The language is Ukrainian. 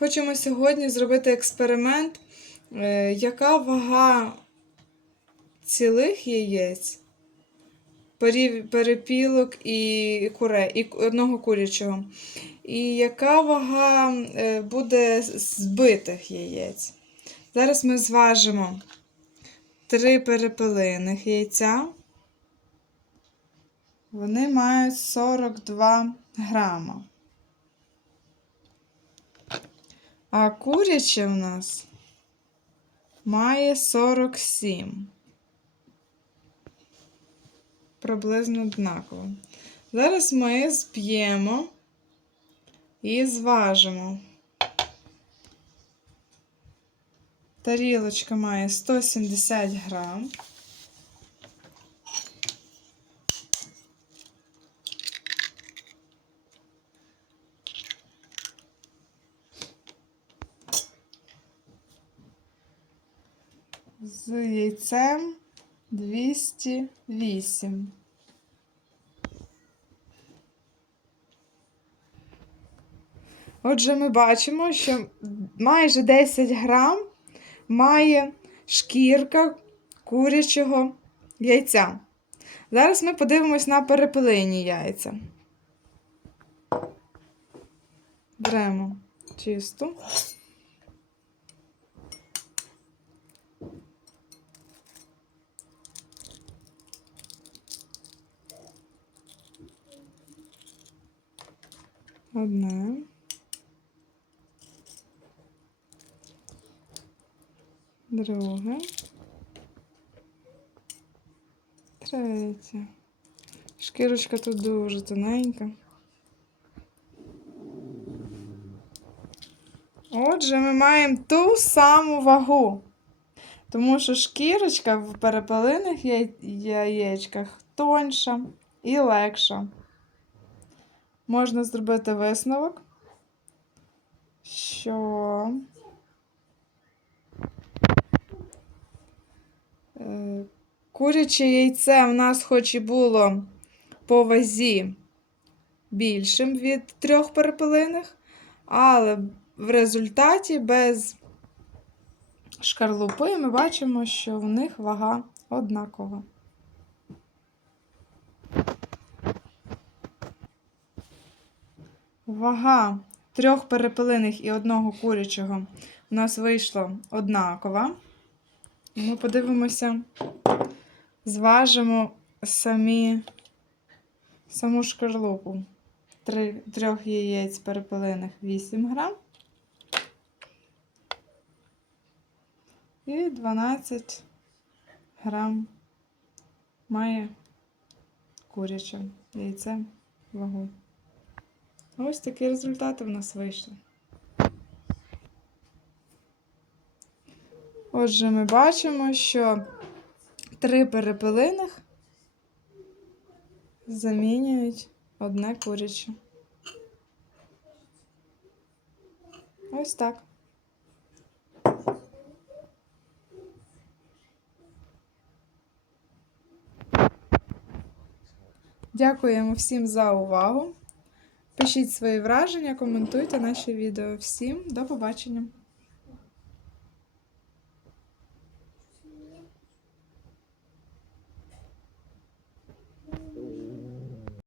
Хочемо сьогодні зробити експеримент, е, яка вага цілих яєць, перепілок і куре, і одного курячого. І яка вага е, буде збитих яєць. Зараз ми зважимо три перепелиних яйця. Вони мають 42 грама. А куряче в нас має 47. Приблизно однаково. Зараз ми зб'ємо і зважимо. Тарілочка має 170 грам. З яйцем 208. Отже, ми бачимо, що майже 10 грам має шкірка курячого яйця. Зараз ми подивимось на перепелині яйця. Беремо чисту. Одне. Друге. Третє. Шкірочка тут дуже тоненька. Отже, ми маємо ту саму вагу. Тому що шкірочка в перепелиних яєчках тоньша і легша можна зробити висновок, що е, куряче яйце в нас хоч і було по вазі більшим від трьох перепелиних, але в результаті без шкарлупи ми бачимо, що в них вага однакова. Вага трьох перепелиних і одного курячого у нас вийшла однакова. Ми подивимося, зважимо самі, саму шкарлупу. Три, трьох яєць перепелиних 8 грам. І 12 грам має куряче яйце вагу. Ось такі результати в нас вийшли. Отже, ми бачимо, що три перепелиних замінюють одне куряче. Ось так. Дякуємо всім за увагу. Пишіть свої враження, коментуйте наші відео. Всім до побачення!